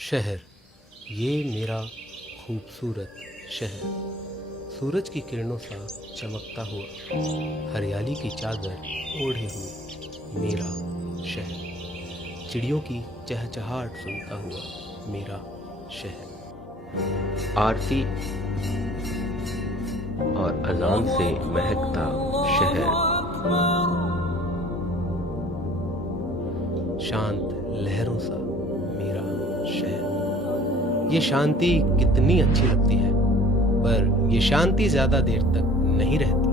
शहर, ये मेरा खूबसूरत शहर, सूरज की किरणों सा चमकता हुआ, हरियाली की चादर ओढ़े हुए मेरा शहर, चिड़ियों की चहचहाहट सुनता हुआ मेरा शहर, आरती और अजान से महकता शहर, शांत लहरों सा मेरा शहर। ये शांति कितनी अच्छी लगती है, पर ये शांति ज्यादा देर तक नहीं रहती।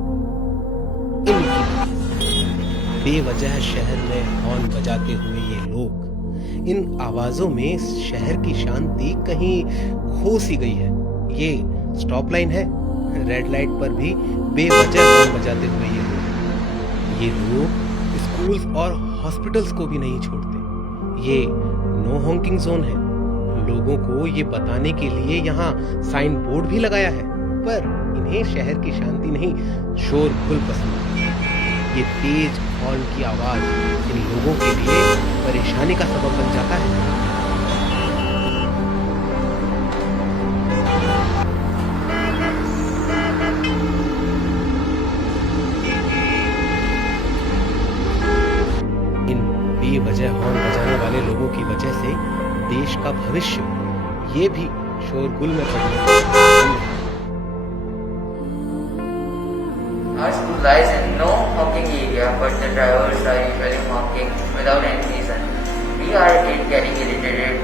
बेवजह शहर में हॉर्न बजाते हुए ये लोग, इन आवाजों में शहर की शांति कहीं खो सी गई है। ये स्टॉप लाइन है, रेड लाइट पर भी बेवजह हॉर्न बजाते हुए ये लोग स्कूल्स और हॉस्पिटल्स को भी नहीं छोड़ते। ये नो हॉकिंग जोन है। लोगों को ये बताने के लिए यहाँ साइन बोर्ड भी लगाया है, पर इन्हें शहर की शांति नहीं, शोरगुल पसंद है। ये तेज हॉर्न की आवाज इन लोगों के लिए परेशानी का सबब बन जाता है। बेवजह हॉर्न बजाने वाले लोगों की वजह से देश का भविष्य ये भी शोरगुल में पड़ गया। Our school lies in no honking area, but the drivers are usually honking without any reason. We are getting irritated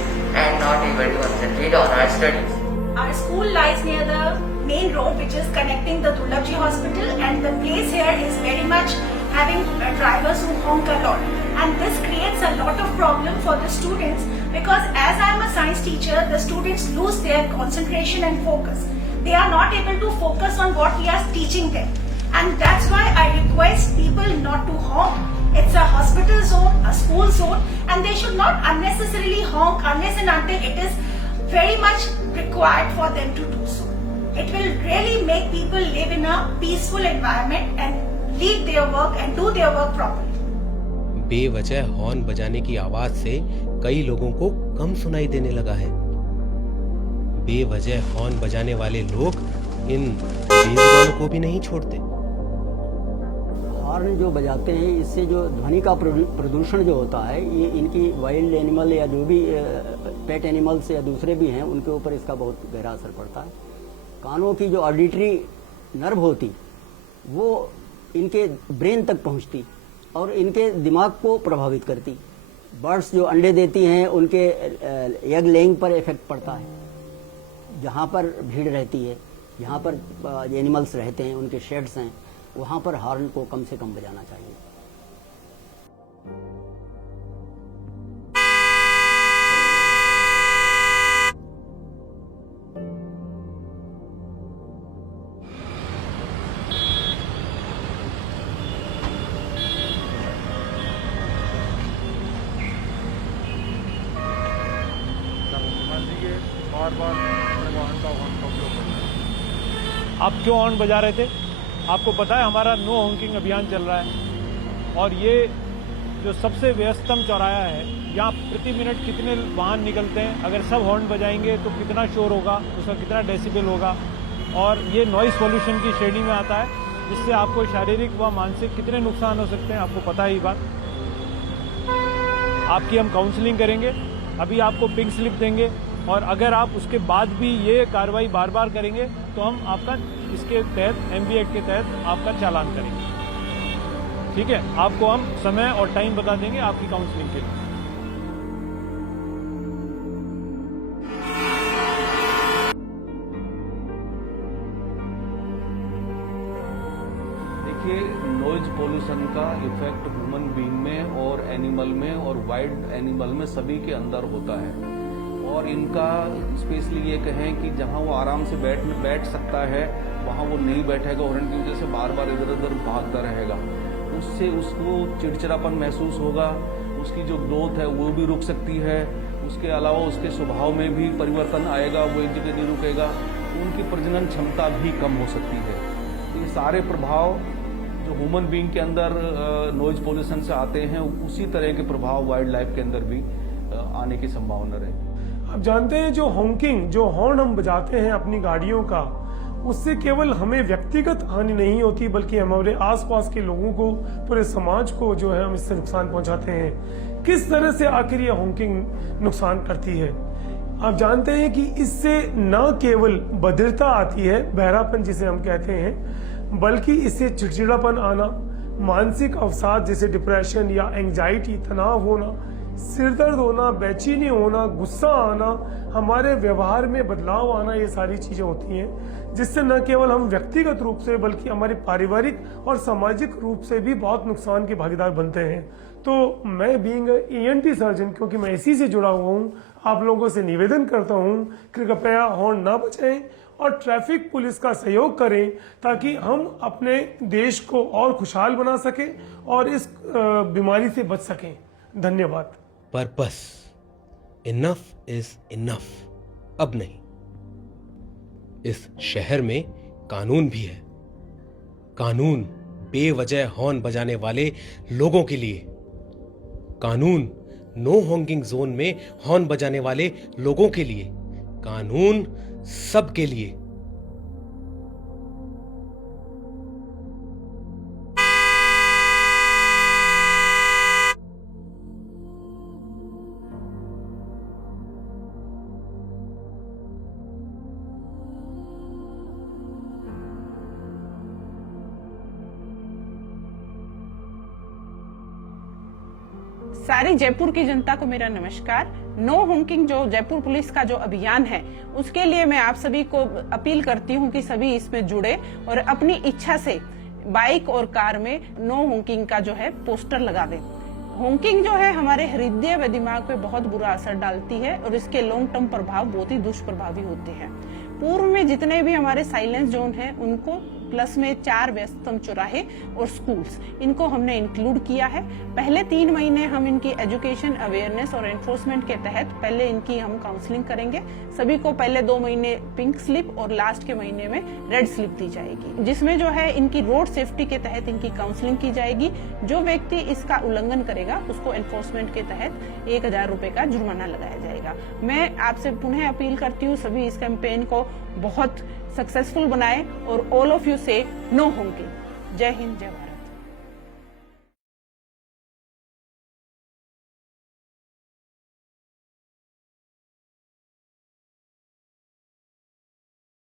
and not able to concentrate on our studies. Our school lies near the main road which is connecting the Dullabji hospital, and the place here is very much having drivers who honk a lot, and this creates a lot of problem for the students, because as I am a science teacher, the students lose their concentration and focus. They are not able to focus on what we are teaching them, and that's why I request people not to honk. It's a hospital zone, a school zone, and they should not unnecessarily honk unless and until it is very much required for them to do so. It will really make people live in a peaceful environment and leave their work and do their work properly. बेवजह horn बजाने की आवाज से कई लोगों को कम सुनाई देने लगा है। बेवजह हॉर्न बजाने वाले लोग इन बेजुबानों को भी नहीं छोड़ते। हॉर्न जो बजाते हैं, इससे जो ध्वनि का प्रदूषण जो होता है, ये इनकी वाइल्ड एनिमल या जो भी पेट एनिमल्स या दूसरे भी हैं, उनके ऊपर इसका बहुत गहरा असर पड़ता है। कानों की जो ऑडिटरी नर्व होती, वो इनके ब्रेन तक पहुंचती और इनके दिमाग को प्रभावित करती। बर्ड्स जो अंडे देती हैं, उनके एग लेइंग पर इफेक्ट पड़ता है। जहाँ पर भीड़ रहती है, जहाँ पर एनिमल्स रहते हैं, उनके शेड्स हैं, वहाँ पर हॉर्न को कम से कम बजाना चाहिए। बार-बार वाहन का उपयोग करना। आप क्यों हॉर्न बजा रहे थे? आपको पता है हमारा नो हॉकिंग अभियान चल रहा है, और ये जो सबसे व्यस्तम चौराहा है, यहाँ प्रति मिनट कितने वाहन निकलते हैं। अगर सब हॉर्न बजाएंगे तो कितना शोर होगा, उसका कितना डेसिबल होगा, और ये नॉइस पॉल्यूशन की श्रेणी में आता है, जिससे आपको शारीरिक व मानसिक कितने नुकसान हो सकते हैं, आपको पता है ये बात। आपकी हम काउंसलिंग करेंगे, अभी आपको पिंक स्लिप देंगे, और अगर आप उसके बाद भी ये कार्रवाई बार बार करेंगे तो हम आपका इसके तहत एमबी एक्ट के तहत आपका चालान करेंगे। ठीक है, आपको हम समय और टाइम बता देंगे आपकी काउंसलिंग के लिए। देखिए, नॉइज पोल्यूशन का इफेक्ट ह्यूमन बीइंग में और एनिमल में और वाइल्ड एनिमल में सभी के अंदर होता है, और इनका स्पेशली ये कहें कि जहाँ वो आराम से बैठ सकता है, वहाँ वो नहीं बैठेगा, हॉर्न की वजह से बार बार इधर उधर भागता रहेगा। उससे उसको चिड़चिड़ापन महसूस होगा, उसकी जो ग्रोथ है वो भी रुक सकती है, उसके अलावा उसके स्वभाव में भी परिवर्तन आएगा, वो एक जगह नहीं रुकेगा, उनकी प्रजनन क्षमता भी कम हो सकती है। ये सारे प्रभाव जो ह्यूमन बीइंग के अंदर नॉइज पोल्यूशन से आते हैं, उसी तरह के प्रभाव वाइल्ड लाइफ के अंदर भी आने की संभावना रहेगी। आप जानते हैं जो हॉन्किंग, जो हॉर्न हम बजाते हैं अपनी गाड़ियों का, उससे केवल हमें व्यक्तिगत हानि नहीं होती बल्कि हमारे आसपास के लोगों को, पूरे समाज को जो है हम इससे नुकसान पहुंचाते हैं। किस तरह से आखिर ये हॉन्किंग नुकसान करती है? आप जानते हैं कि इससे न केवल बधिरता आती है, बहरापन जिसे हम कहते हैं, बल्कि इससे चिड़चिड़ापन आना, मानसिक अवसाद जैसे डिप्रेशन या एंजाइटी, तनाव होना, सिरदर्द होना, बेचैनी होना, गुस्सा आना, हमारे व्यवहार में बदलाव आना, ये सारी चीजें होती हैं जिससे न केवल हम व्यक्तिगत रूप से बल्कि हमारे पारिवारिक और सामाजिक रूप से भी बहुत नुकसान के भागीदार बनते हैं। तो मैं बीइंग ENT सर्जन, क्योंकि मैं इसी से जुड़ा हुआ हूँ, आप लोगों से निवेदन करता हूँ कि कृपया हॉर्न ना बजाएं और ट्रैफिक पुलिस का सहयोग करें ताकि हम अपने देश को और खुशहाल बना सकें और इस बीमारी से बच सकें। धन्यवाद। Purpose, enough is enough. अब नहीं, इस शहर में कानून भी है। कानून बेवजह हॉर्न बजाने वाले लोगों के लिए, कानून नो हॉन्किंग जोन में हॉर्न बजाने वाले लोगों के लिए, कानून सबके लिए। सारी जयपुर की जनता को मेरा नमस्कार। नो हॉन्किंग जो जयपुर पुलिस का जो अभियान है, उसके लिए मैं आप सभी को अपील करती हूं कि सभी इसमें जुड़े और अपनी इच्छा से बाइक और कार में नो हॉन्किंग का जो है पोस्टर लगा दें। हॉन्किंग जो है हमारे हृदय व दिमाग पे बहुत बुरा असर डालती है और इसके लॉन्ग टर्म प्रभाव बहुत ही दुष्प्रभावी होते हैं। पूर्व में जितने भी हमारे साइलेंस जोन हैं उनको प्लस में 4 व्यस्तम चौराहे और स्कूल्स, इनको हमने इंक्लूड किया है। पहले 3 महीने हम इनकी एजुकेशन, अवेयरनेस और एनफोर्समेंट के तहत पहले इनकी हम काउंसलिंग करेंगे। सभी को पहले 2 महीने पिंक स्लिप और लास्ट के महीने में रेड स्लिप दी जाएगी, जिसमें जो है इनकी रोड सेफ्टी के तहत इनकी काउंसलिंग की जाएगी। जो व्यक्ति इसका उल्लंघन करेगा उसको एनफोर्समेंट के तहत 1000 रुपए का जुर्माना लगाया जाएगा। मैं आपसे पुनः अपील करती हूँ सभी इस कैंपेन को बहुत सक्सेसफुल बनाए और ऑल ऑफ यू से नो हॉन्किंग। जय हिंद, जय भारत।